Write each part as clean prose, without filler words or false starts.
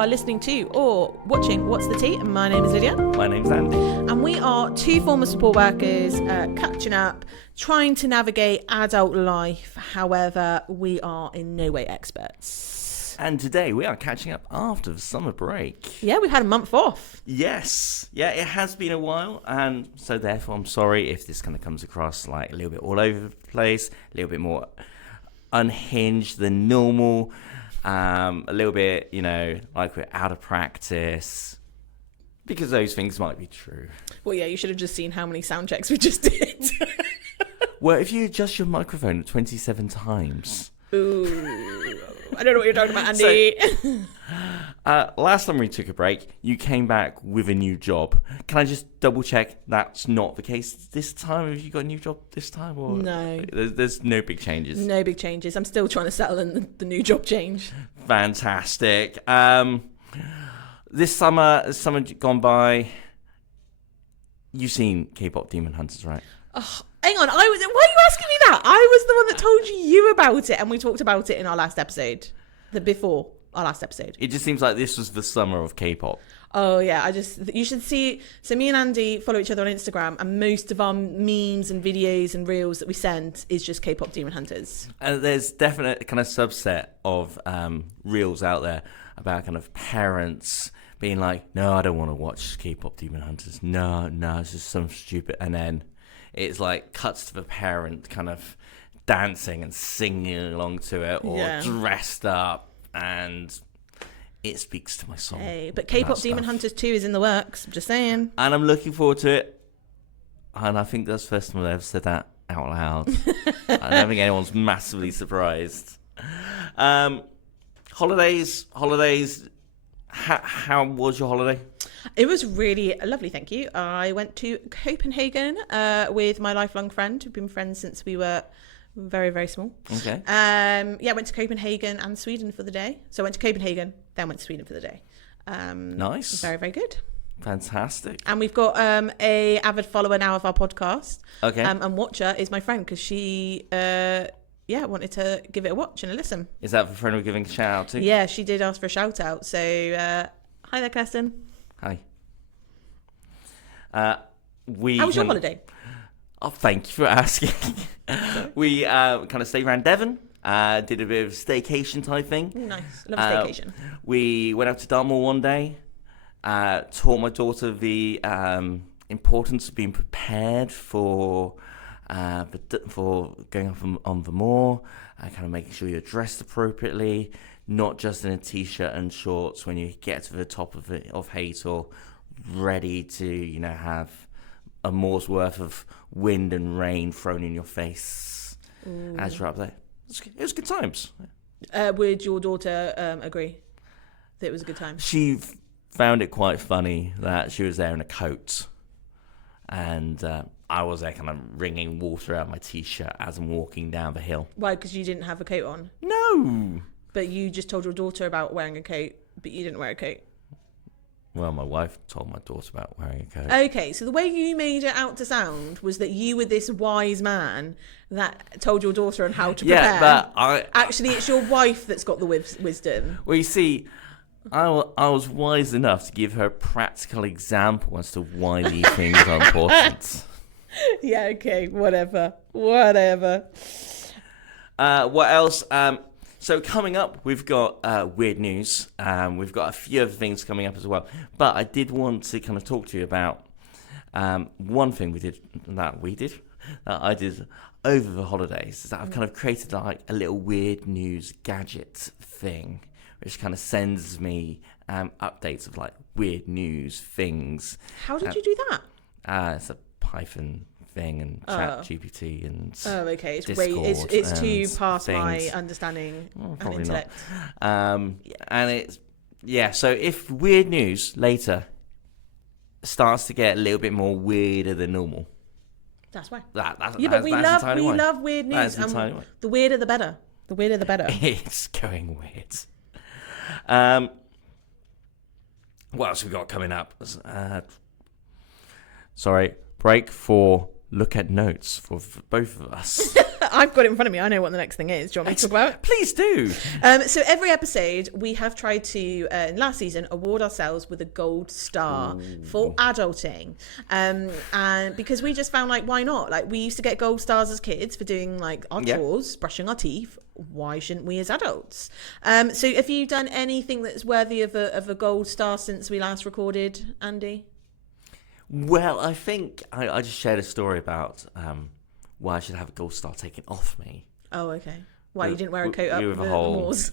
are listening to or watching What's the Tea? My name is Lydia. My name's Andy. And we are two former support workers catching up, trying to navigate adult life. However, we are in no way experts. And today we are catching up after the summer break. Yeah, we've had a month off. Yes. Yeah, it has been a while. And so therefore, I'm sorry if this kind of comes across like a little bit all over the place, a little bit more unhinged than normal, a little bit, like we're out of practice, because those things might be true. Well, yeah, you should have just seen how many sound checks we just did. Well, if you adjust your microphone 27 times... Ooh, I don't know what you're talking about, Andy. So, last time we took a break, you came back with a new job. Can I just double check that's not the case this time? Have you got a new job this time? Or no. There's no big changes. No big changes. I'm still trying to settle in the new job change. Fantastic. This summer gone by, you've seen K-pop Demon Hunters, right? Oh, hang on. Why are you asking me that? I was the one that told you about it, and we talked about it in our last episode. Before our last episode. It just seems like this was the summer of K-pop. Oh yeah, you should see. So me and Andy follow each other on Instagram, and most of our memes and videos and reels that we send is just K-pop Demon Hunters. And there's definite kind of subset of reels out there about kind of parents being like, no, I don't want to watch K-pop Demon Hunters. No, it's just some stupid. And then it's like cuts to the parent kind of dancing and singing along to it, or dressed up, and it speaks to my soul. Hey, but K-pop Demon Hunters 2 is in the works. I'm just saying. And I'm looking forward to it. And I think that's the first time I've ever said that out loud. I don't think anyone's massively surprised. Holidays. How was your holiday? It was really lovely, thank you. I went to Copenhagen with my lifelong friend. We've been friends since we were very, very small. Okay. Went to Copenhagen and Sweden for the day. So I went to Copenhagen, then went to Sweden for the day. Nice. Very, very good. Fantastic. And we've got a avid follower now of our podcast. Okay. And watcher is my friend, because she wanted to give it a watch and a listen. Is that the friend we're giving a shout out to? Yeah, she did ask for a shout out. So hi there, Kirsten. Hi. How was your holiday? Oh, thank you for asking. We kind of stayed around Devon, did a bit of staycation type thing. Nice. Love staycation. We went out to Dartmoor one day, taught my daughter the importance of being prepared for going on the moor, kind of making sure you're dressed appropriately, not just in a t-shirt and shorts when you get to the top of Haytor, ready to have a moor's worth of wind and rain thrown in your face as you're up there. It was good times. Would your daughter agree that it was a good time? She found it quite funny that she was there in a coat, and I was there kind of wringing water out of my t-shirt as I'm walking down the hill. Why? Because you didn't have a coat on? No. But you just told your daughter about wearing a coat, but you didn't wear a coat. Well, my wife told my daughter about wearing a coat. Okay, so the way you made it out to sound was that you were this wise man that told your daughter on how to prepare. Yeah, but actually, it's your wife that's got the wisdom. Well, you see, I was wise enough to give her a practical example as to why these things are important. Yeah, okay, whatever. What else? So coming up, we've got weird news. We've got a few other things coming up as well. But I did want to kind of talk to you about one thing that I did over the holidays. Is that I've kind of created like a little weird news gadget thing, which kind of sends me updates of like weird news things. How did you do that? It's a Python thing and ChatGPT and okay, Discord it's too past things. my understanding and intellect. And it's so if weird news later starts to get a little bit more weirder than normal, that's why. But we love weird news. The weirder the better. The weirder the better. It's going weird. What else have we got coming up? Break for look at notes for both of us. I've got it in front of me. I know what the next thing is. Do you want me to talk about it? Please do. So every episode, we have tried to, in last season, award ourselves with a gold star for adulting. And because we just found, like, why not? Like, we used to get gold stars as kids for doing, like, our chores, brushing our teeth. Why shouldn't we as adults? So have you done anything that's worthy of a gold star since we last recorded, Andy? Well, I think I just shared a story about why I should have a gold star taken off me. Oh, okay. Why you didn't wear a coat up with the a whole moors?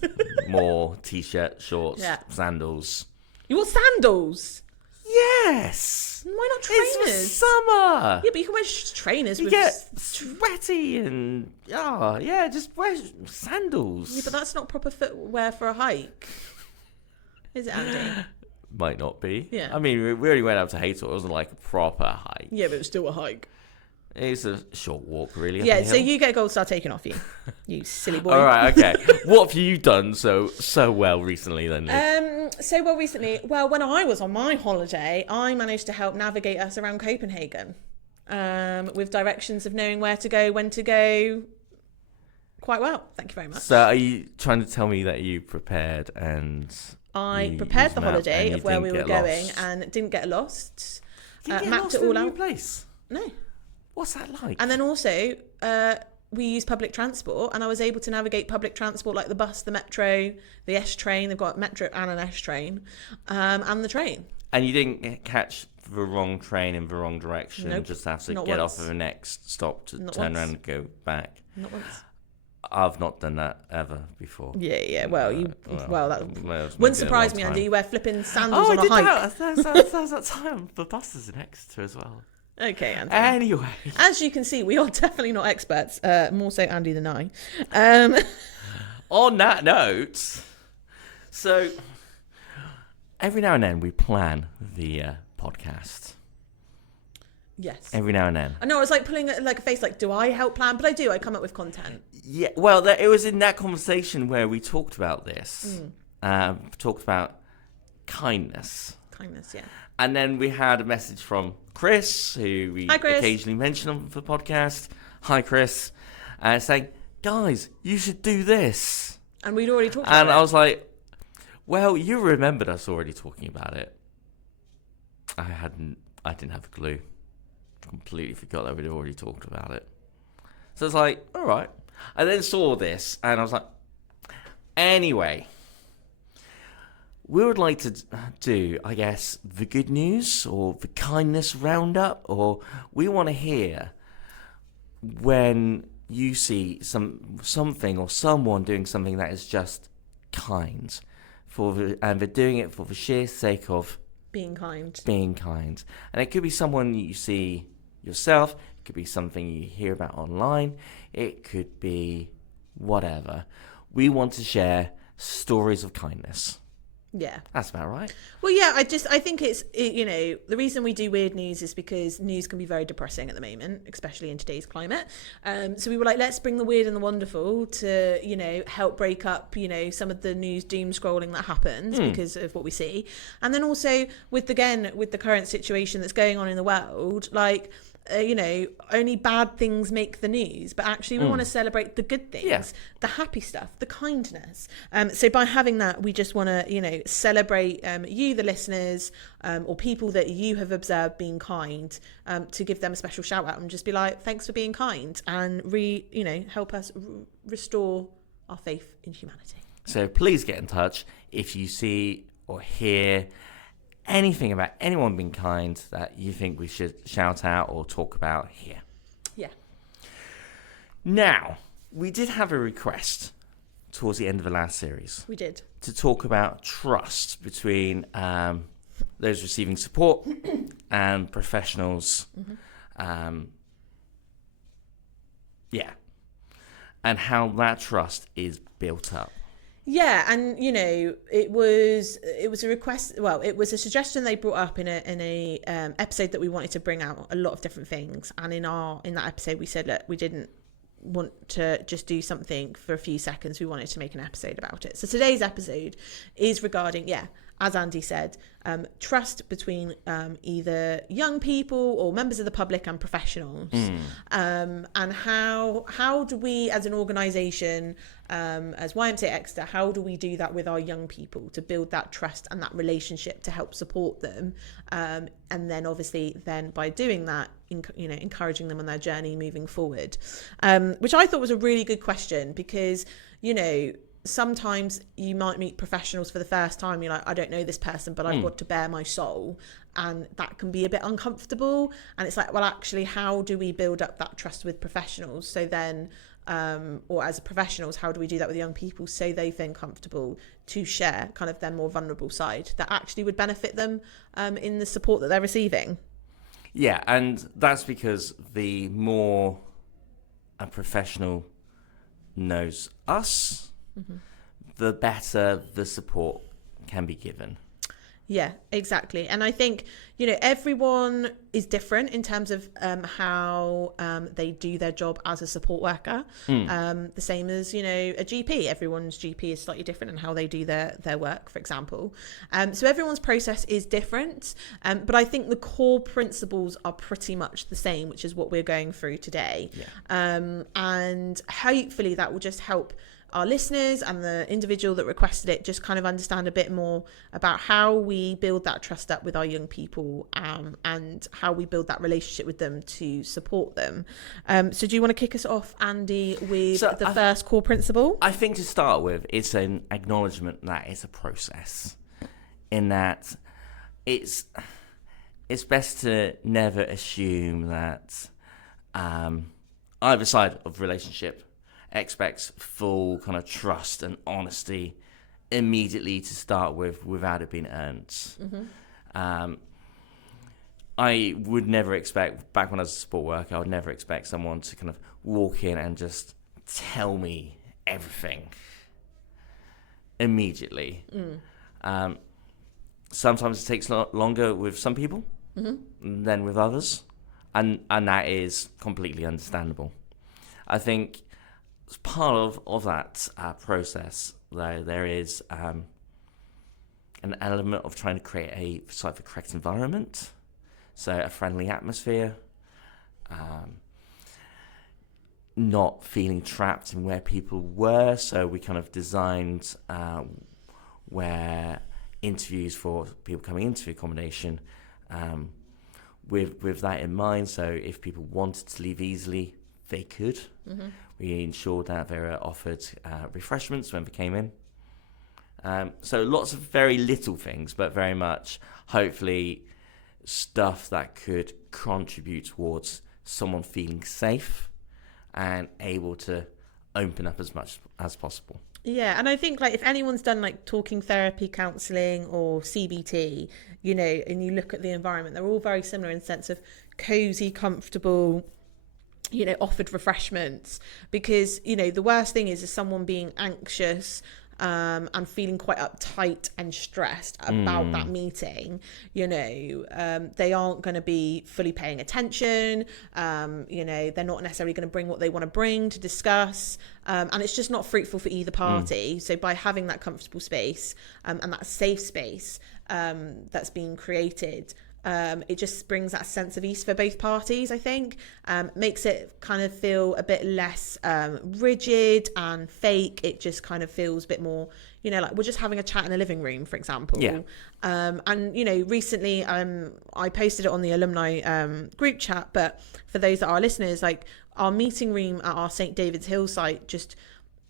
more t-shirt, shorts, sandals. You want sandals? Yes. Why not trainers? It's summer. Yeah, but you can wear trainers. You get sweaty and just wear sandals. Yeah, but that's not proper footwear for a hike, is it, Andy? Might not be. Yeah. I mean, we already went up to Hazel. It wasn't like a proper hike. Yeah, but it was still a hike. It's a short walk, really. Yeah, so you get a gold star taken off you. You silly boy. All right, okay. What have you done so well recently then, Liv? Recently, when I was on my holiday, I managed to help navigate us around Copenhagen with directions of knowing where to go, when to go. Quite well. Thank you very much. So are you trying to tell me that you prepared and... I prepared the holiday of where we were going and didn't get lost. Mapped it all out. Place? No. What's that like? And then also, we use public transport, and I was able to navigate public transport like the bus, the metro, the S train. They've got metro and an S train, and the train. And you didn't catch the wrong train in the wrong direction? Nope. Just have to Not get once. off of the next stop to Not turn once. around and go back? Not once. I've not done that ever before. Yeah. Well, that maybe wouldn't surprise a me, long Andy. time. You wear flipping sandals on I a did hike. that. That time the buses are next to as well. Okay, Andy. Anyway. As you can see, we are definitely not experts. More so Andy than I. On that note, so every now and then we plan the podcast. Yes. Every now and then. I know, I was like pulling like a face like, do I help plan? But I do. I come up with content. Yeah, well, it was in that conversation where we talked about this. Talked about kindness. Kindness, yeah. And then we had a message from Chris, who we occasionally mention on the podcast. Hi, Chris. Saying, guys, you should do this. And we'd already talked about it. And I was like, well, you remembered us already talking about it. I didn't have a clue. Completely forgot that we'd already talked about it. So it's like, all right. I then saw this and I was like, anyway, we would like to do, I guess, the good news or the kindness roundup, or we want to hear when you see something or someone doing something that is just kind, and they're doing it for the sheer sake of being kind. And it could be someone you see yourself, it could be something you hear about online, it could be whatever. We want to share stories of kindness. Yeah. That's about right. Well, yeah, I think the reason we do weird news is because news can be very depressing at the moment, especially in today's climate. So we were like, let's bring the weird and the wonderful to, help break up, some of the news doom scrolling that happens because of what we see. And then also with the current situation that's going on in the world, like, only bad things make the news, but actually we want to celebrate the good things, the happy stuff, the kindness. So by having that, we just want to, celebrate you, the listeners, or people that you have observed being kind, to give them a special shout out and just be like, thanks for being kind, and help us restore our faith in humanity. So please get in touch if you see or hear anything about anyone being kind that you think we should shout out or talk about here. Yeah. Now, we did have a request towards the end of the last series. We did. To talk about trust between those receiving support and professionals. And how that trust is built up. Yeah, and it was a request. Well, it was a suggestion they brought up in a episode that we wanted to bring out a lot of different things. And in that episode, we said, look, we didn't want to just do something for a few seconds. We wanted to make an episode about it. So today's episode is regarding as Andy said, trust between either young people or members of the public and professionals. And how do we, as an organisation, as YMCA Exeter, how do we do that with our young people to build that trust and that relationship to help support them? And then obviously then by doing that, encouraging them on their journey moving forward, which I thought was a really good question, because, sometimes you might meet professionals for the first time. You're like, I don't know this person, but I've got to bare my soul. And that can be a bit uncomfortable. And it's like, well, actually, how do we build up that trust with professionals? So then, or as professionals, how do we do that with young people so they feel comfortable to share kind of their more vulnerable side that actually would benefit them in the support that they're receiving? Yeah, and that's because the more a professional knows us, the better the support can be given. Yeah, exactly. And I think, everyone is different in terms of how they do their job as a support worker. The same as, a GP. Everyone's GP is slightly different in how they do their work, for example. So everyone's process is different. But I think the core principles are pretty much the same, which is what we're going through today. Yeah. And hopefully that will just help our listeners and the individual that requested it just kind of understand a bit more about how we build that trust up with our young people, and how we build that relationship with them to support them. So do you want to kick us off, Andy, with the first core principle? I think to start with, it's an acknowledgement that it's a process, in that it's best to never assume that either side of relationship expects full kind of trust and honesty immediately to start with without it being earned. I would never expect, back when I was a support worker, I would never expect someone to kind of walk in and just tell me everything immediately. Sometimes it takes longer with some people than with others, and that is completely understandable. I think as part of that process, though, there is an element of trying to create the correct environment, so a friendly atmosphere, not feeling trapped in where people were. So we kind of designed where interviews for people coming into the accommodation with that in mind. So if people wanted to leave easily, they could. We ensured that they were offered refreshments when they came in. So lots of very little things, but very much, hopefully, stuff that could contribute towards someone feeling safe and able to open up as much as possible. Yeah, and I think if anyone's done talking therapy, counselling or CBT, and you look at the environment, they're all very similar in the sense of cosy, comfortable, offered refreshments, because, the worst thing is someone being anxious and feeling quite uptight and stressed about that meeting. They aren't going to be fully paying attention. They're not necessarily going to bring what they want to bring to discuss. And it's just not fruitful for either party. So by having that comfortable space and that safe space that's being created, it just brings that sense of ease for both parties, I think. Makes it kind of feel a bit less rigid and fake. It just kind of feels a bit more, like we're just having a chat in a living room, for example. Yeah. And, recently I posted it on the alumni group chat, but for those that are listeners, our meeting room at our St. David's Hill site,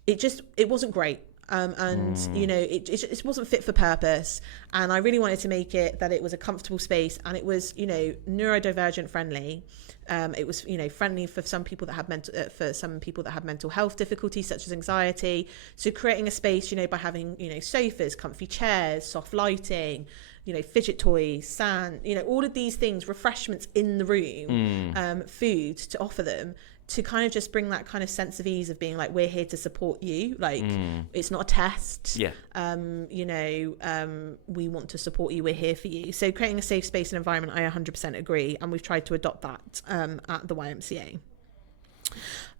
it wasn't great. It wasn't fit for purpose, and I really wanted to make it that it was a comfortable space, and it was neurodivergent friendly. It was friendly for some people that have mental health difficulties such as anxiety. So creating a space by having sofas, comfy chairs, soft lighting, fidget toys, sand, all of these things, refreshments in the room, food to offer them, to kind of just bring that kind of sense of ease of being we're here to support you. It's not a test. Yeah. We want to support you. We're here for you. So creating a safe space and environment, I 100% agree. And we've tried to adopt that at the YMCA.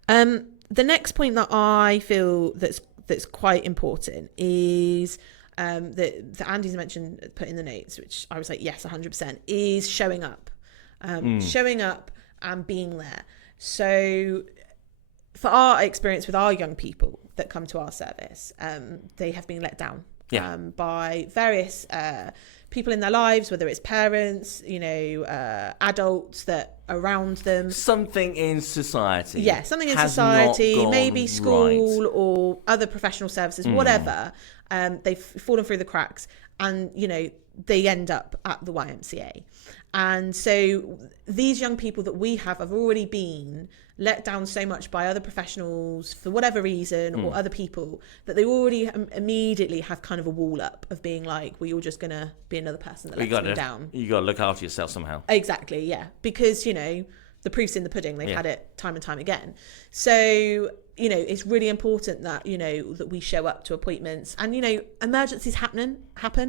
The next point that I feel that's quite important is that Andy's mentioned, put in the notes, which I was like, yes, 100%, is showing up. Showing up and being there. So for our experience with our young people that come to our service, they have been let down by various people in their lives, whether it's parents, adults that are around them. Something in society. Yeah, something in society, maybe school or other professional services, whatever. They've fallen through the cracks and, they end up at the YMCA. And so these young people that we have already been let down so much by other professionals for whatever reason or other people that they already immediately have kind of a wall up of being like, well, you're just going to be another person that lets me down. You got to look after yourself somehow. Exactly, yeah. Because, the proof's in the pudding. They've had it time and time again. So, it's really important that, that we show up to appointments and, emergencies happen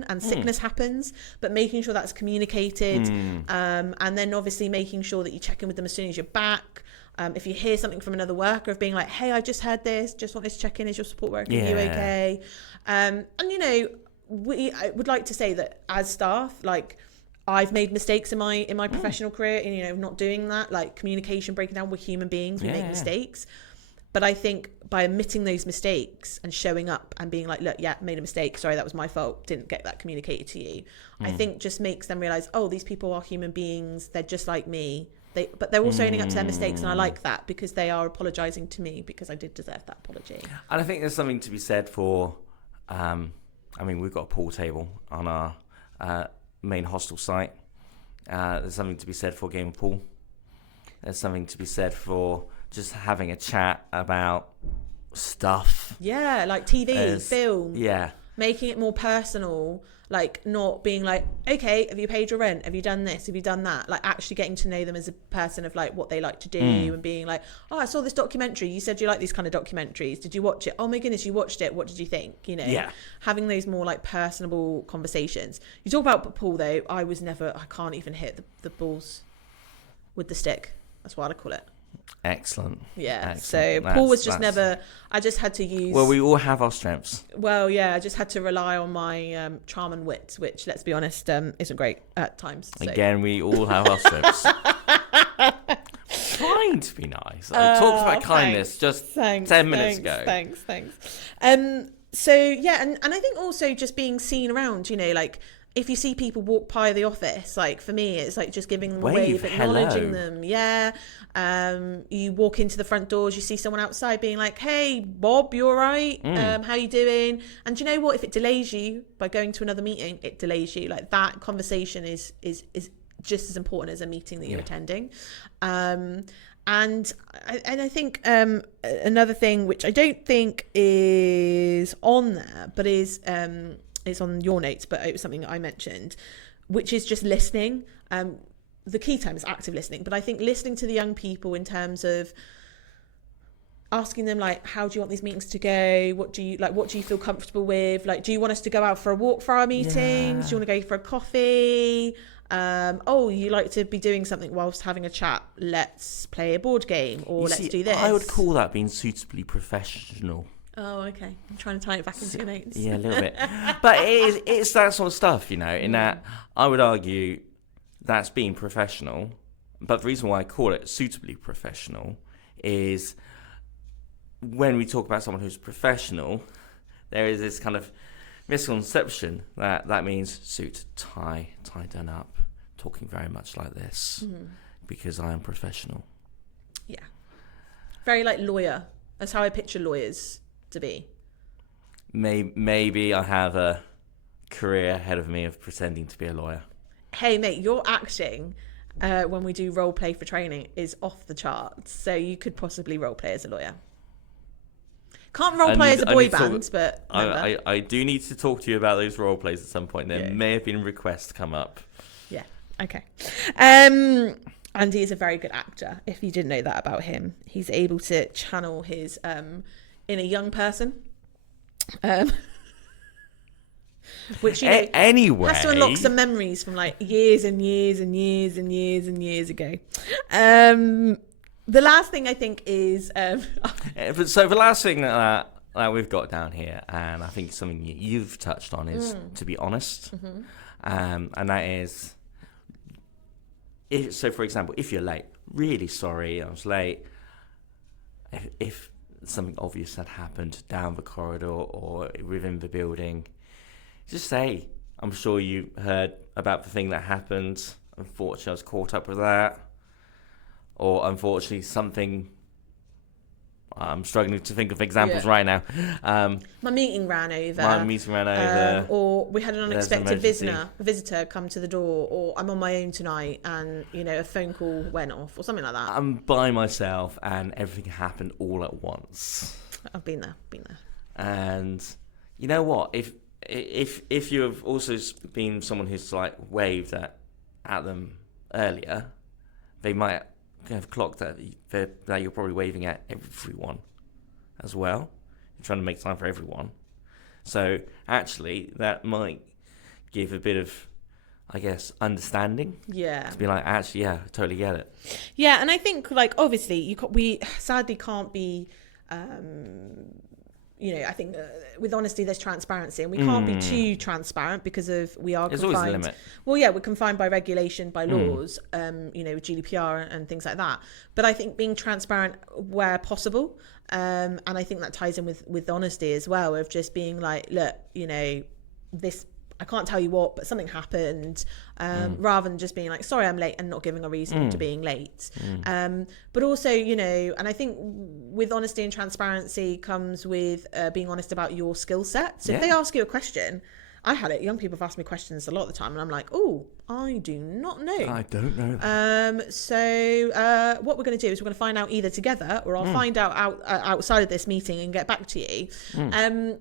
and sickness happens, but making sure that's communicated. And then obviously making sure that you check in with them as soon as you're back. If you hear something from another worker of being like, hey, I just heard this, just wanted to check in, is your support worker, are you okay? And, I would like to say that as staff, like, I've made mistakes in my professional career, and not doing that, like communication breaking down. We're human beings, we make mistakes. But I think by admitting those mistakes and showing up and being like, look, made a mistake, sorry, that was my fault, didn't get that communicated to you, I think just makes them realize, oh, these people are human beings, they're just like me. But they're also owning up to their mistakes, and I like that because they are apologising to me because I did deserve that apology. And I think there's something to be said for, we've got a pool table on our main hostel site. There's something to be said for a game of pool. There's something to be said for just having a chat about stuff. Yeah, like TV, film. Yeah. Making it more personal, like not being like, okay, have you paid your rent? Have you done this? Have you done that? Like actually getting to know them as a person of like what they like to do and being like, oh, I saw this documentary. You said you like these kind of documentaries. Did you watch it? Oh my goodness, you watched it. What did you think? Having those more like personable conversations. You talk about pool though. I can't even hit the balls with the stick. That's what I call it. Excellent. Yeah. Excellent. So pool was just never. I just had to use. Well, we all have our strengths. Well, yeah. I just had to rely on my charm and wit, which, let's be honest, isn't great at times. So. Again, we all have our strengths. Trying to be nice. I talked about kindness just 10 minutes ago. Thanks. So yeah, and I think also just being seen around. Like. If you see people walk by the office, like for me, it's like just giving them a wave, acknowledging them. Yeah. You walk into the front doors, you see someone outside being like, hey, Bob, you all right? How you doing? And do you know what? If it delays you by going to another meeting, it delays you. Like that conversation is just as important as a meeting that you're attending. And I think another thing, which I don't think is on there, but is... it's on your notes, but it was something that I mentioned, which is just listening. The key term is active listening, but I think listening to the young people in terms of asking them like, how do you want these meetings to go? What do you feel comfortable with? Like, do you want us to go out for a walk for our meetings? Do you want to go for a coffee? You like to be doing something whilst having a chat. Let's play a board game or let's do this. I would call that being suitably professional. Oh, okay. I'm trying to tie it back into your notes. Yeah, a little bit. But it's that sort of stuff, in that I would argue that's being professional. But the reason why I call it suitably professional is when we talk about someone who's professional, there is this kind of misconception that means suit, tie done up, talking very much like this because I am professional. Yeah. Very like lawyer. That's how I picture lawyers to be. Maybe I have a career ahead of me of pretending to be a lawyer. Hey mate, your acting when we do role play for training is off the charts, so you could possibly role play as a lawyer. Can't role play as a boy band, but I do need to talk to you about those role plays at some point. There may have been requests come up. Yeah, okay. Andy is a very good actor. If you didn't know that about him, he's able to channel his inner young person, which anyway has to unlock some memories from like years and years and years and years and years ago. The last thing I think is so the last thing that we've got down here, and I think something you've touched on is to be honest. And that is, so for example, if you're late, really sorry, I was late. If something obvious had happened down the corridor or within the building, just say, I'm sure you heard about the thing that happened. Unfortunately, I was caught up with that. Or unfortunately, something... I'm struggling to think of examples right now. My meeting ran over. Or we had an unexpected visitor come to the door, or I'm on my own tonight and, a phone call went off or something like that. I'm by myself and everything happened all at once. I've been there. And you know what? If you have also been someone who's waved at them earlier, they might have clocked that you're probably waving at everyone as well. You're trying to make time for everyone. So actually, that might give a bit of, I guess, understanding. Yeah. To be like, actually, yeah, I totally get it. Yeah, and I think, obviously, we sadly can't be... I think with honesty, there's transparency, and we can't be too transparent because we are There's confined. Always a limit. Well, yeah, we're confined by regulation, by laws, with GDPR and things like that. But I think being transparent where possible, and I think that ties in with honesty as well, of just being like, look, this. I can't tell you what, but something happened, rather than just being like, sorry, I'm late, and not giving a reason to being late. But also, and I think with honesty and transparency comes with being honest about your skill set. So if they ask you a question, I had it. Young people have asked me questions a lot of the time, and I'm like, oh, I do not know. I don't know that. So what we're going to do is we're going to find out either together, or I'll find out outside of this meeting and get back to you,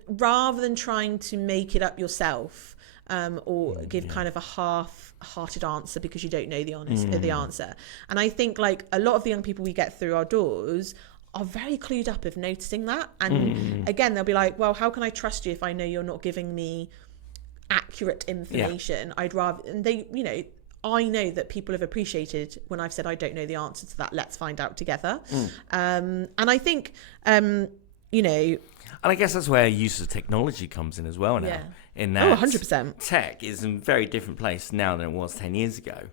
rather than trying to make it up yourself. Or give kind of a half-hearted answer because you don't know the answer. And I think a lot of the young people we get through our doors are very clued up of noticing that. And again, they'll be like, well, how can I trust you if I know you're not giving me accurate information? I'd rather, and they, I know that people have appreciated when I've said, I don't know the answer to that. Let's find out together. And I think, and I guess that's where use of technology comes in as well now. Yeah. In that 100%. Tech is in a very different place now than it was 10 years ago,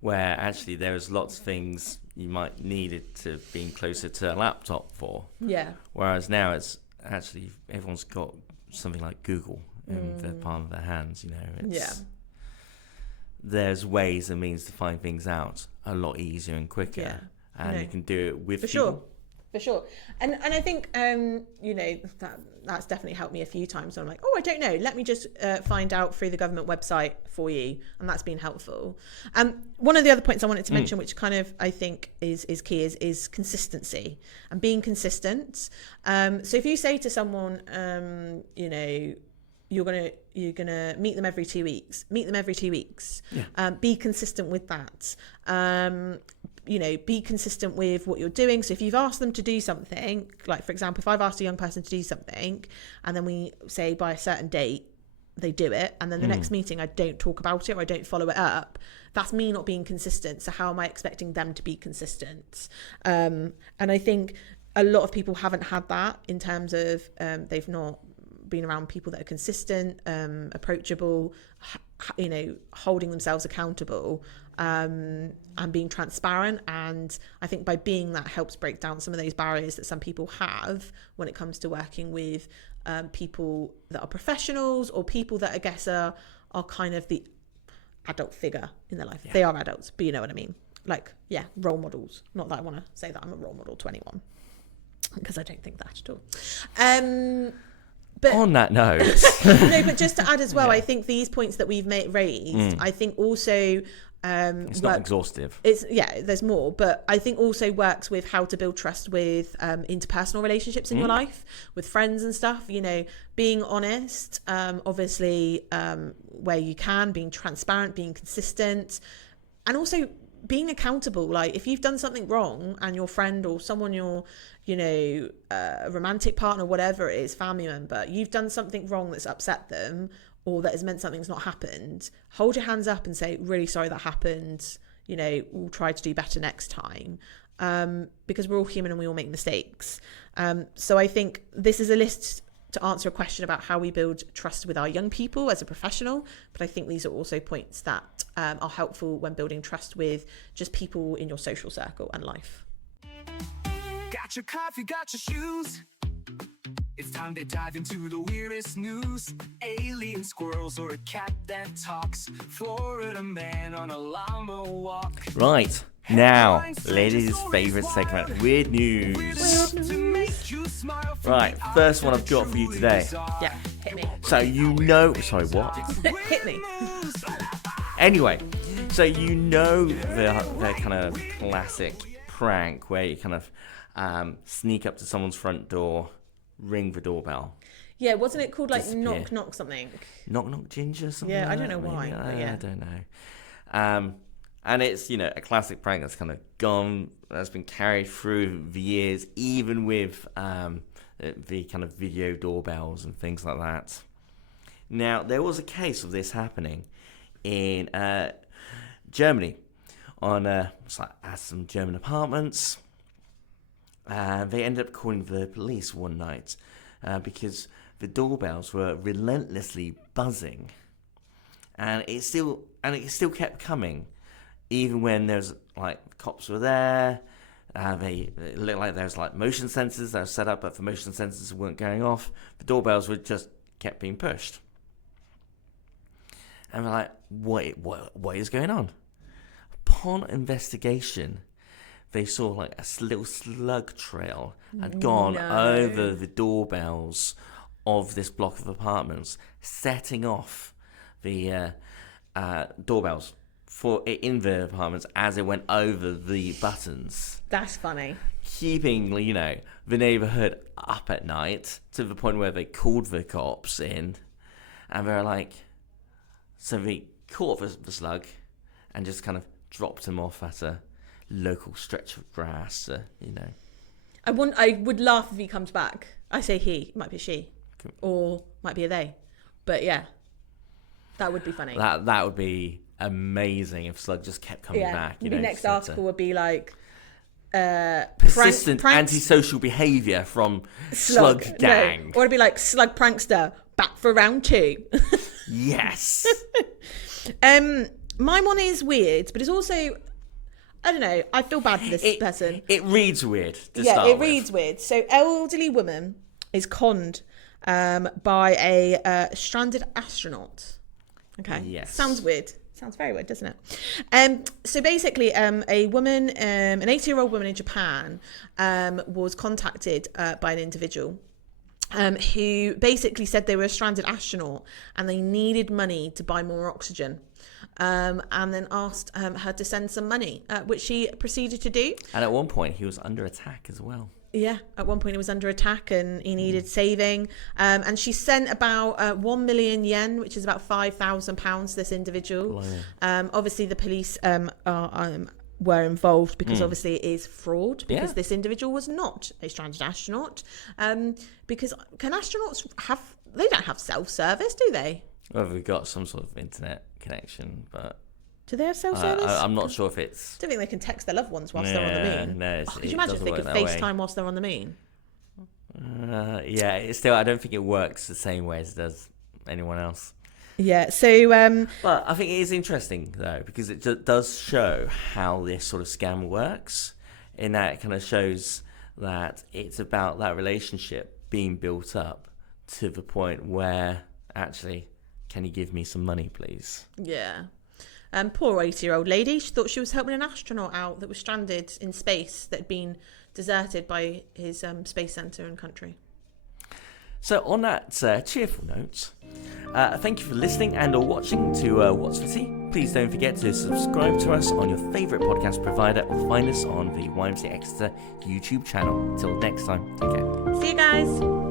where actually there was lots of things you might need it to being closer to a laptop for. Yeah. Whereas now it's actually everyone's got something like Google in the palm of their hands, There's ways and means to find things out a lot easier and quicker. Yeah. And you can do it with people. For sure. And I think, that's definitely helped me a few times. So I'm like, oh, I don't know. Let me just find out through the government website for you. And that's been helpful. One of the other points I wanted to mention, which kind of I think is key, is consistency and being consistent. So if you say to someone, you're gonna meet them every 2 weeks. Yeah. Be consistent with that. Be consistent with what you're doing. So if you've asked them to do something, like for example, if I've asked a young person to do something and then we say by a certain date they do it, and then the next meeting I don't talk about it or I don't follow it up, that's me not being consistent. So how am I expecting them to be consistent? And I think a lot of people haven't had that in terms of they've not been around people that are consistent, approachable, holding themselves accountable, and being transparent. And I think by being that helps break down some of those barriers that some people have when it comes to working with people that are professionals, or people that I guess are kind of the adult figure in their life. Yeah. They are adults, but you know what I mean. Role models. Not that I want to say that I'm a role model to anyone, because I don't think that at all. But on that note, no, but just to add as well, I think these points that we've raised, I think also it's not exhaustive. There's more, but I think also works with how to build trust with interpersonal relationships in your life, with friends and stuff. Being honest, obviously, where you can, being transparent, being consistent, and also being accountable. Like if you've done something wrong and your friend or someone you're a romantic partner, whatever it is, family member, you've done something wrong that's upset them or that has meant something's not happened, hold your hands up and say, really sorry that happened, we'll try to do better next time. because we're all human and we all make mistakes. So I think this is a list to answer a question about how we build trust with our young people as a professional. But I think these are also points that are helpful when building trust with just people in your social circle and life. Got your coffee, got your shoes. It's time to dive into the weirdest news. Alien squirrels or a cat that talks. Florida man on a llama walk. Right, now, ladies' favourite segment, Weird News. Right, first one I've got for you today. Yeah, hit me. So sorry, what? Hit me. Anyway, so the kind of classic prank where you kind of sneak up to someone's front door, ring the doorbell. Yeah, wasn't it called like Disappear. knock knock something? Knock knock ginger something. Yeah, like I don't know that, why. maybe? But yeah. I don't know. And it's, a classic prank that's kind of gone, that's been carried through the years, even with the kind of video doorbells and things like that. Now, there was a case of this happening in Germany at some German apartments. They ended up calling the police one night because the doorbells were relentlessly buzzing, and it still kept coming, even when there's cops were there. It looked like there was motion sensors that were set up, but the motion sensors weren't going off. The doorbells were just kept being pushed, and we're like, what is going on? Upon investigation, they saw a little slug trail had gone over the doorbells of this block of apartments, setting off the doorbells in the apartments as it went over the buttons. That's funny. Keeping, the neighborhood up at night to the point where they called the cops in, and they were so they caught the slug and just kind of dropped him off at a local stretch of grass, I would laugh if he comes back. I say he, it might be she, or might be a they. But yeah, that would be funny. That would be amazing if slug just kept coming back. The next article would be persistent antisocial behaviour from slug gang. No. Or it'd be slug prankster back for round 2. Yes. My one is weird, but it's also, I don't know, I feel bad for this person. It reads weird to start with. Reads weird. So elderly woman is conned by a stranded astronaut. Okay. Yes. Sounds weird. Sounds very weird, doesn't it? So basically, a woman, an 80-year-old woman in Japan, was contacted by an individual who basically said they were a stranded astronaut and they needed money to buy more oxygen. And then asked her to send some money, which she proceeded to do. And at one point, he was under attack as well. Yeah, at one point he was under attack and he needed saving. And she sent about 1 million yen, which is about £5,000 to this individual. Obviously, the police were involved because obviously it is fraud, because this individual was not a stranded astronaut. Because can astronauts they don't have self-service, do they? Well, we've got some sort of internet connection, but do they have self-service? I'm not sure if it's. I don't think they can text their loved ones whilst they're on the moon. No, could you imagine if they could FaceTime whilst they're on the moon? Yeah, it's still. I don't think it works the same way as it does anyone else. Yeah. So. But I think it is interesting though, because it does show how this sort of scam works. In that it kind of shows that it's about that relationship being built up to the point where actually. Can you give me some money, please? Yeah. Poor 80-year-old lady. She thought she was helping an astronaut out that was stranded in space, that had been deserted by his space centre and country. So on that cheerful note, thank you for listening and or watching to What's for Tea. Please don't forget to subscribe to us on your favourite podcast provider or find us on the YMCA Exeter YouTube channel. Till next time, take care. See you guys.